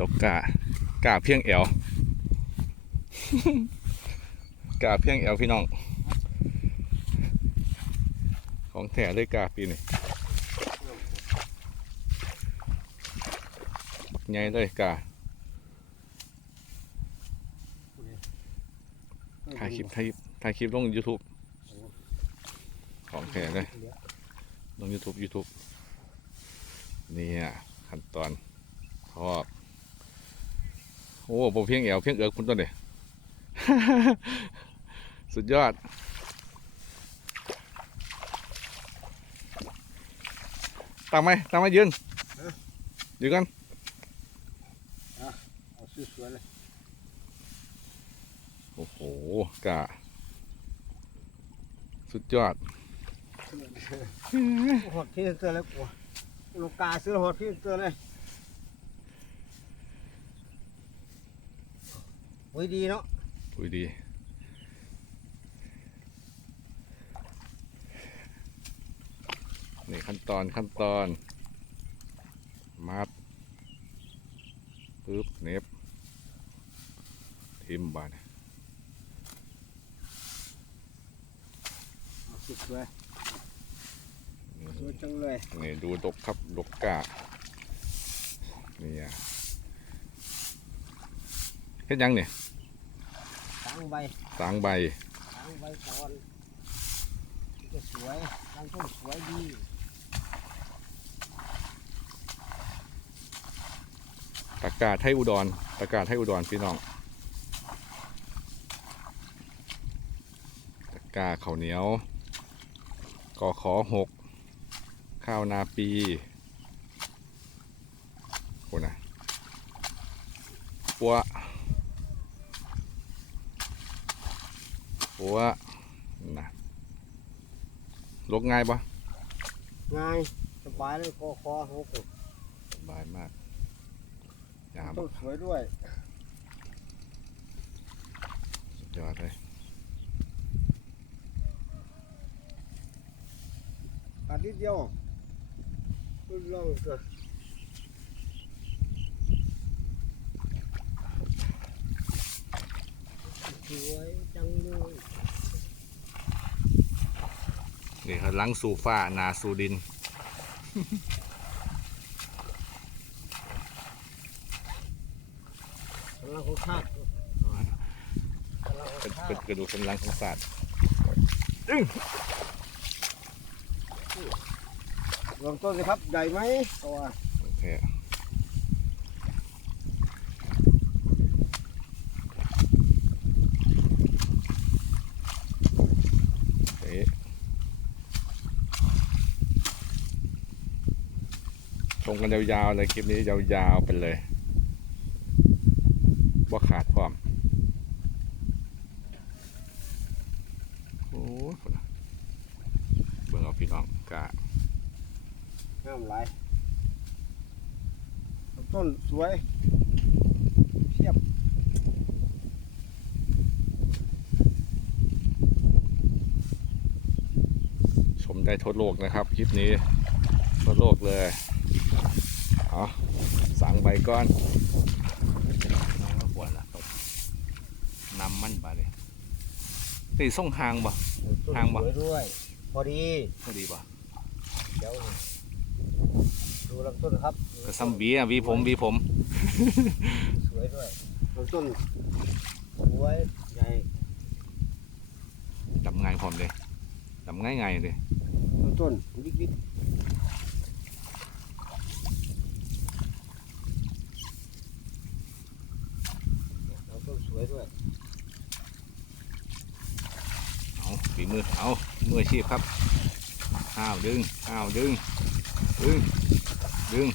ตกกากาเพียงแอวกาเพียงแอวพี่น้อง ของแท้เลยกาปีนี่บักใหญ่เลยกาถ่ายคลิปถ่ายคลิปถ่ายคลิปลง YouTube ของแท้เลยลง YouTube YouTube เนี่ยขั้นตอนทอด โอ้โหเพียงแอวเพียงเอิกคุณต้นเด้สุดยอด ตั้งไหมตั้งไหมยืนยืนกันเอาสวยๆเลยโอ้โหกะสุดยอดหดที่เจอเลยกูลูกกาซื้อหดที่เจอเลย โอ้ยดีเนาะอุ้ยดี นี่ขั้นตอนขั้นตอน มัดปึ๊บเน็บ ทิมบานเอาสวยๆสวยจังเลย นี่ดูดกครับดกกานี่อะ เฮ็ดยังเนี่ยตั้งใบสางใบตั้งใบก่อนจะสวยตั้งต้นสวยดีตะกาไทยอุดรตะกาไทยอุดรพี่น้องตะกาข้าวเหนียวกอขอหกข้าวนาปีโคนนะปัว ปัวนะลกง่ายปะง่ายสบายเลยคอคอหกสบายมากยามต้นสวยด้วยสุดยอดเลยตัดนิดเดียวต้นลองเกิดสวยจังเลย นี่ครับหลังสู่ฟ้าหนาสู่ดิน กำลังของชาติกำลังขเป็อนงชาเป็นติกระดูกสันหลังของศาสตร์ลองต้นเลยครับ ใหญ่ไหมตัวโอเค ชมกันยาวๆเลยคลิปนี้ยาวๆไปเลยว่าขาดความโอ้ยพุ่นน่ะเบิ่งเอาพี่น้องกะงามหลายลำต้นสวยเทียบชมได้ทั่วโลกนะครับ คลิปนี้ทั่วโลกเลย เอาสั่งใบก้อนเอาขวดละตกนำมันไปเลยตีส่งหางบ่ต้นทางบ่สวยด้วย พอดีพอดีบ่เดี๋ยวดูลำต้นครับก็ซ้ำบีอะวีผมวีผม สวยด้วยลำต้นสวยใหญ่ดำง่ายพร้อมเลยดำง่ายง่ายๆเลยลำต้นดิกๆลำต้นส วยด้วย เอาฝีมือ เอามืออาชีพครับอ้าวดึงอ้าวดึง ดึง ดึง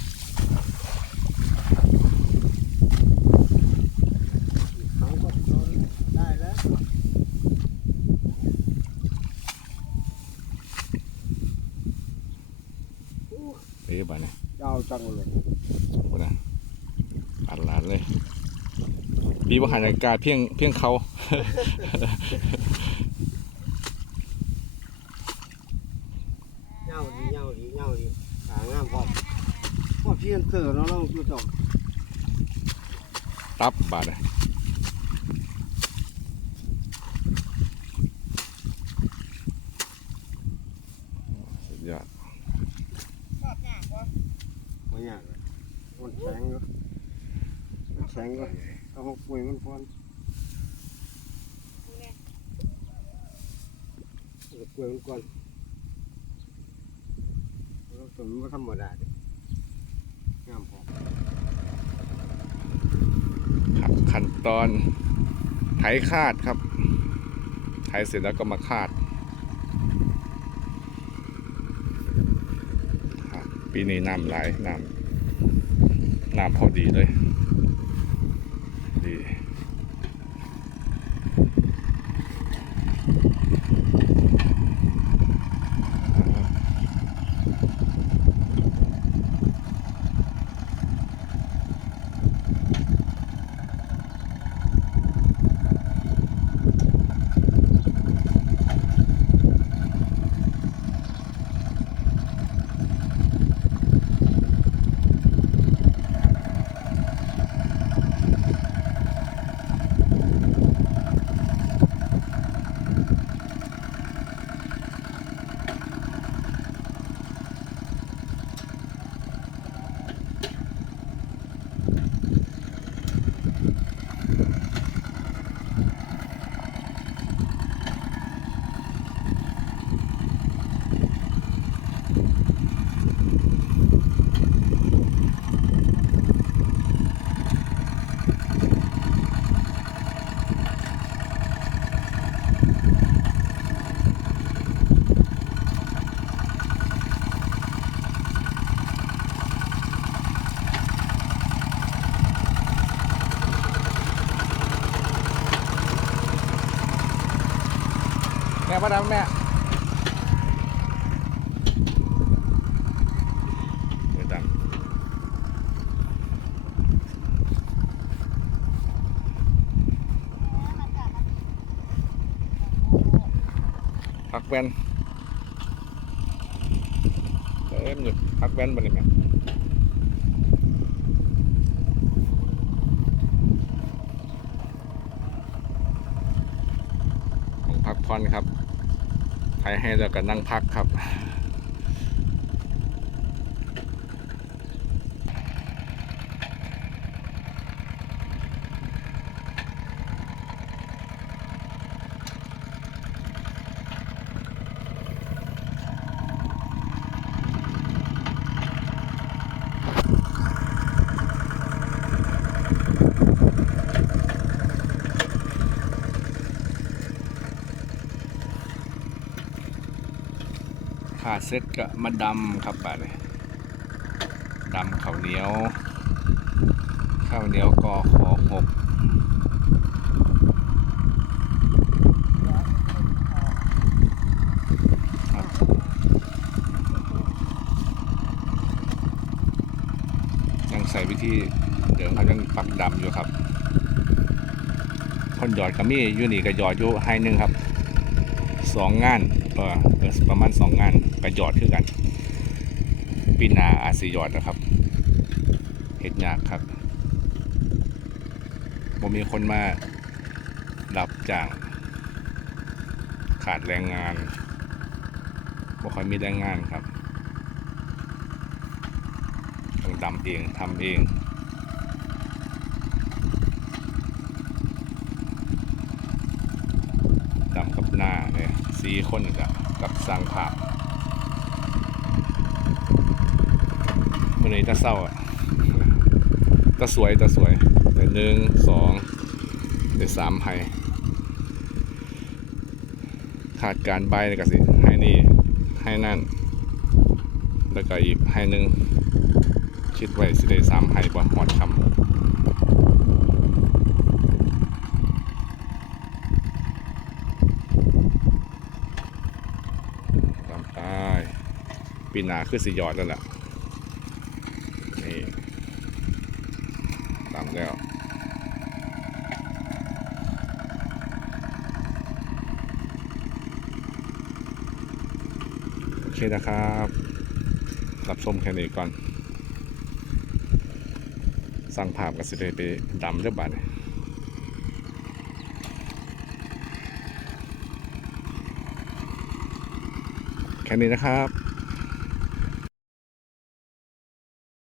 เขาก็โดนได้แล้วเอ๊ะบ่เนี่ยยาวจังเลย คนน่ะอัดหลานเลย ปีว่าหันอากาศเพียงเพียงเขาเงาดีเงาดีเงาดีหางามพร้อมพวกพี่เตอร์เนาะเราดูจอกตับบาดเลยสุดยอดไม่ยากเลยมันแข็งก็มันแข็งก็ เอาหกปุยมันพอนเอาปลือกมันก่อนแล้วตัวมันธรรมดาดิงามพอครับขั้นตอนไถคาดครับไถเสร็จแล้วก็มาคาดปีนี้น้ำไหลน้ำน้ำพอดีเลย ดี แม่มาดามแม่มือดำพักแวนเต็มอยู่พักแวนบนนี้แม่ของพักผ่อนครับ ใครให้แล้วก็นั่งพักครับ ขาดเซ็ตก็มาดำครับบาเลยดำข้าวเหนียวข้าวเหนียวกอขอหกยังใส่วิธีเดิมครับยังปักดำอยู่ครับ คนหยอดกระมี่อยู่นี่ก็หยอดอยู่ให้หนึ่งครับ สองงานเออประมาณสองงานกระยอดคือกันปีนาอาจสิยอดนะครับเห็ดยากครับผมมีคนมารับจ้างขาดแรงงานบ่ค่อยมีแรงงานครับต้องดำเองทำเอง ดำกับหน้าเนี่ย สีคนกับกับสร้างภาพมื่อนี้ตาเศร้าอะตาสวยตาสวยแต่หนึ่งสองแต่สามไฮขาดการใบเลยกสิให้นี่ให้นั่น แล้วก็อีกให้หนึ่งคิดไว้สิได้สามไฮบ่หอดคำ ตามไป ปีนาคือสิยอดแล้วล่ะนี่ตามแล้วโอเคนะครับรับชมแค่นี้ก่อนสสั่งภาพกับสิได้ไปดำเรื่องบัตรแค่นี้นะครับ